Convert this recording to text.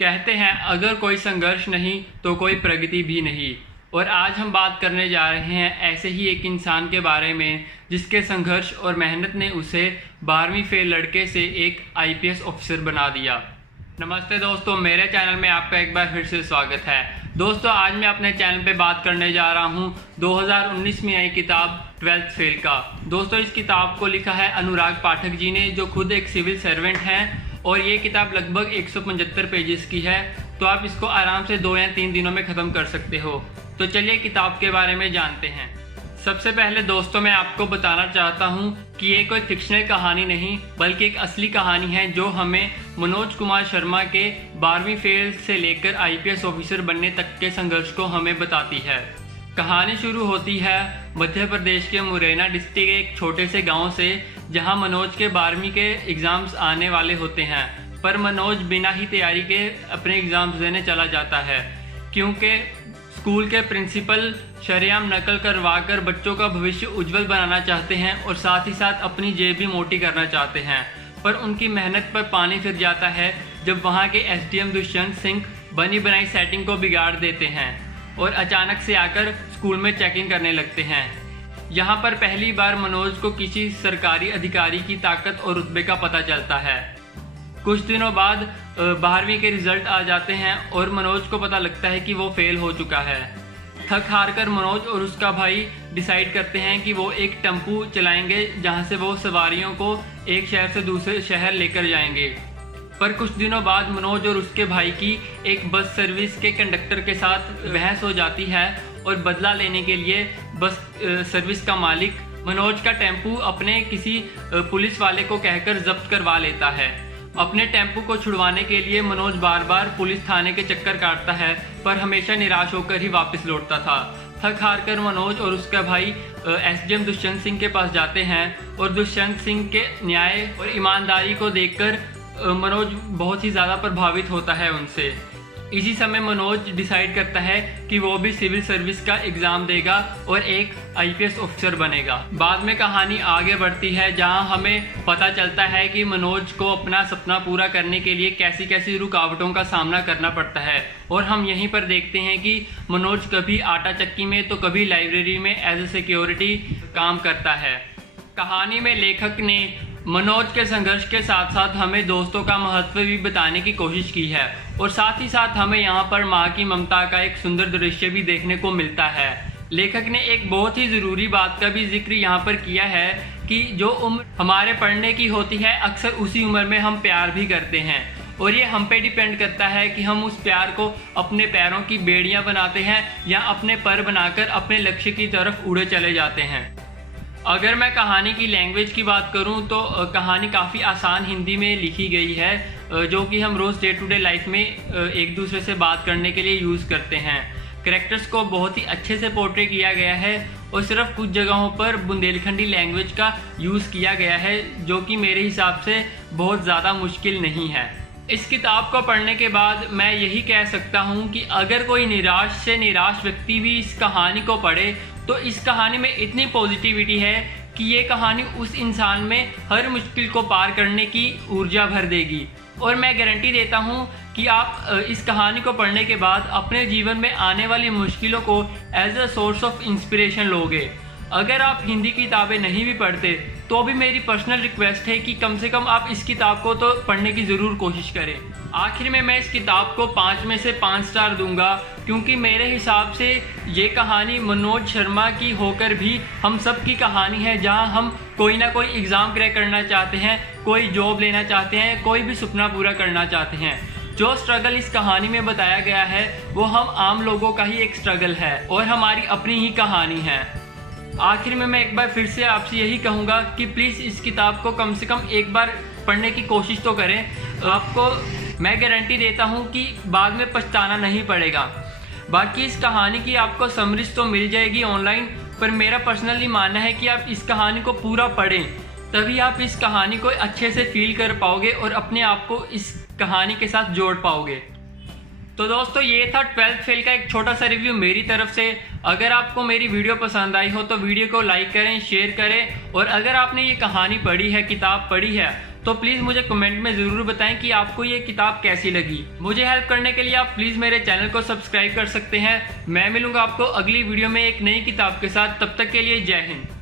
कहते हैं अगर कोई संघर्ष नहीं तो कोई प्रगति भी नहीं। और आज हम बात करने जा रहे हैं ऐसे ही एक इंसान के बारे में जिसके संघर्ष और मेहनत ने उसे 12वीं फेल लड़के से एक आईपीएस ऑफिसर बना दिया। नमस्ते दोस्तों, मेरे चैनल में आपका एक बार फिर से स्वागत है। दोस्तों, आज मैं अपने चैनल पे बात करने जा रहा हूँ 2019 में आई किताब 12th फेल का। दोस्तों, इस किताब को लिखा है अनुराग पाठक जी ने, जो खुद एक सिविल सर्वेंट हैं, और ये किताब लगभग 175 पेजेस की है, तो आप इसको आराम से 2 या 3 दिनों में ख़त्म कर सकते हो। तो चलिए किताब के बारे में जानते हैं। सबसे पहले दोस्तों, मैं आपको बताना चाहता हूँ कि ये कोई फिक्शनल कहानी नहीं बल्कि एक असली कहानी है जो हमें मनोज कुमार शर्मा के 12वीं फेल से लेकर आईपीएस ऑफिसर बनने तक के संघर्ष को हमें बताती है। कहानी शुरू होती है मध्य प्रदेश के मुरैना डिस्ट्रिक्ट के एक छोटे से गांव से, जहां मनोज के 12वीं के एग्ज़ाम्स आने वाले होते हैं, पर मनोज बिना ही तैयारी के अपने एग्ज़ाम्स देने चला जाता है, क्योंकि स्कूल के प्रिंसिपल शरेआम नकल करवाकर बच्चों का भविष्य उज्जवल बनाना चाहते हैं और साथ ही साथ अपनी जेब भी मोटी करना चाहते हैं। पर उनकी मेहनत पर पानी फिर जाता है जब वहां के एसडीएम दुष्यंत सिंह बनी बनाई सेटिंग को बिगाड़ देते हैं और अचानक से आकर स्कूल में चेकिंग करने लगते हैं। यहाँ पर पहली बार मनोज को किसी सरकारी अधिकारी की ताकत और रुतबे का पता चलता है। कुछ दिनों बाद 12वीं के रिजल्ट आ जाते हैं और मनोज को पता लगता है कि वो फेल हो चुका है। थक हार कर मनोज और उसका भाई डिसाइड करते हैं कि वो एक टेम्पू चलाएंगे, जहां से वो सवारियों को एक शहर से दूसरे शहर लेकर जाएंगे। पर कुछ दिनों बाद मनोज और उसके भाई की एक बस सर्विस के कंडक्टर के साथ बहस हो जाती है और बदला लेने के लिए बस सर्विस का मालिक मनोज का टेम्पू अपने किसी पुलिस वाले को कहकर जब्त करवा लेता है। अपने टेम्पू को छुड़वाने के लिए मनोज बार बार पुलिस थाने के चक्कर काटता है, पर हमेशा निराश होकर ही वापस लौटता था। थक हार कर मनोज और उसका भाई एसडीएम दुष्यंत सिंह के पास जाते हैं और दुष्यंत सिंह के न्याय और ईमानदारी को देखकर मनोज बहुत ही ज़्यादा प्रभावित होता है उनसे। इसी समय मनोज डिसाइड करता है कि वो भी सिविल सर्विस का एग्ज़ाम देगा और एक आईपीएस ऑफिसर बनेगा। बाद में कहानी आगे बढ़ती है, जहां हमें पता चलता है कि मनोज को अपना सपना पूरा करने के लिए कैसी कैसी रुकावटों का सामना करना पड़ता है। और हम यहीं पर देखते हैं कि मनोज कभी आटा चक्की में तो कभी लाइब्रेरी में एज ए सिक्योरिटी काम करता है। कहानी में लेखक ने मनोज के संघर्ष के साथ साथ हमें दोस्तों का महत्व भी बताने की कोशिश की है, और साथ ही साथ हमें यहाँ पर माँ की ममता का एक सुंदर दृश्य भी देखने को मिलता है। लेखक ने एक बहुत ही ज़रूरी बात का भी जिक्र यहाँ पर किया है कि जो उम्र हमारे पढ़ने की होती है, अक्सर उसी उम्र में हम प्यार भी करते हैं, और ये हम पे डिपेंड करता है कि हम उस प्यार को अपने पैरों की बेड़ियाँ बनाते हैं या अपने पर बनाकर अपने लक्ष्य की तरफ उड़े चले जाते हैं। अगर मैं कहानी की लैंग्वेज की बात करूं तो कहानी काफ़ी आसान हिंदी में लिखी गई है, जो कि हम रोज़ डे टू डे लाइफ में एक दूसरे से बात करने के लिए यूज़ करते हैं। कैरेक्टर्स को बहुत ही अच्छे से पोर्ट्रे किया गया है और सिर्फ कुछ जगहों पर बुंदेलखंडी लैंग्वेज का यूज़ किया गया है, जो कि मेरे हिसाब से बहुत ज़्यादा मुश्किल नहीं है। इस किताब को पढ़ने के बाद मैं यही कह सकता हूँ कि अगर कोई निराश से निराश व्यक्ति भी इस कहानी को पढ़े तो इस कहानी में इतनी पॉजिटिविटी है कि ये कहानी उस इंसान में हर मुश्किल को पार करने की ऊर्जा भर देगी। और मैं गारंटी देता हूँ कि आप इस कहानी को पढ़ने के बाद अपने जीवन में आने वाली मुश्किलों को as a source of inspiration लोगे। अगर आप हिंदी किताबें नहीं भी पढ़ते तो भी मेरी पर्सनल रिक्वेस्ट है कि कम से कम आप इस किताब को तो पढ़ने की ज़रूर कोशिश करें। आखिर में मैं इस किताब को 5 में से 5 स्टार दूंगा, क्योंकि मेरे हिसाब से ये कहानी मनोज शर्मा की होकर भी हम सब की कहानी है, जहां हम कोई ना कोई एग्ज़ाम क्रैक करना चाहते हैं, कोई जॉब लेना चाहते हैं, कोई भी सपना पूरा करना चाहते हैं। जो स्ट्रगल इस कहानी में बताया गया है वो हम आम लोगों का ही एक स्ट्रगल है और हमारी अपनी ही कहानी है। आखिर में मैं एक बार फिर से आपसे यही कहूँगा कि प्लीज़ इस किताब को कम से कम एक बार पढ़ने की कोशिश तो करें। आपको मैं गारंटी देता हूँ कि बाद में पछताना नहीं पड़ेगा। बाकी इस कहानी की आपको समरीज तो मिल जाएगी ऑनलाइन, पर मेरा पर्सनली मानना है कि आप इस कहानी को पूरा पढ़ें, तभी आप इस कहानी को अच्छे से फील कर पाओगे और अपने आप को इस कहानी के साथ जोड़ पाओगे। तो दोस्तों, ये था 12th फेल का एक छोटा सा रिव्यू मेरी तरफ से। अगर आपको मेरी वीडियो पसंद आई हो तो वीडियो को लाइक करें, शेयर करें, और अगर आपने ये कहानी पढ़ी है, किताब पढ़ी है, तो प्लीज़ मुझे कमेंट में ज़रूर बताएं कि आपको ये किताब कैसी लगी। मुझे हेल्प करने के लिए आप प्लीज़ मेरे चैनल को सब्सक्राइब कर सकते हैं। मैं मिलूंगा आपको अगली वीडियो में एक नई किताब के साथ। तब तक के लिए जय हिंद।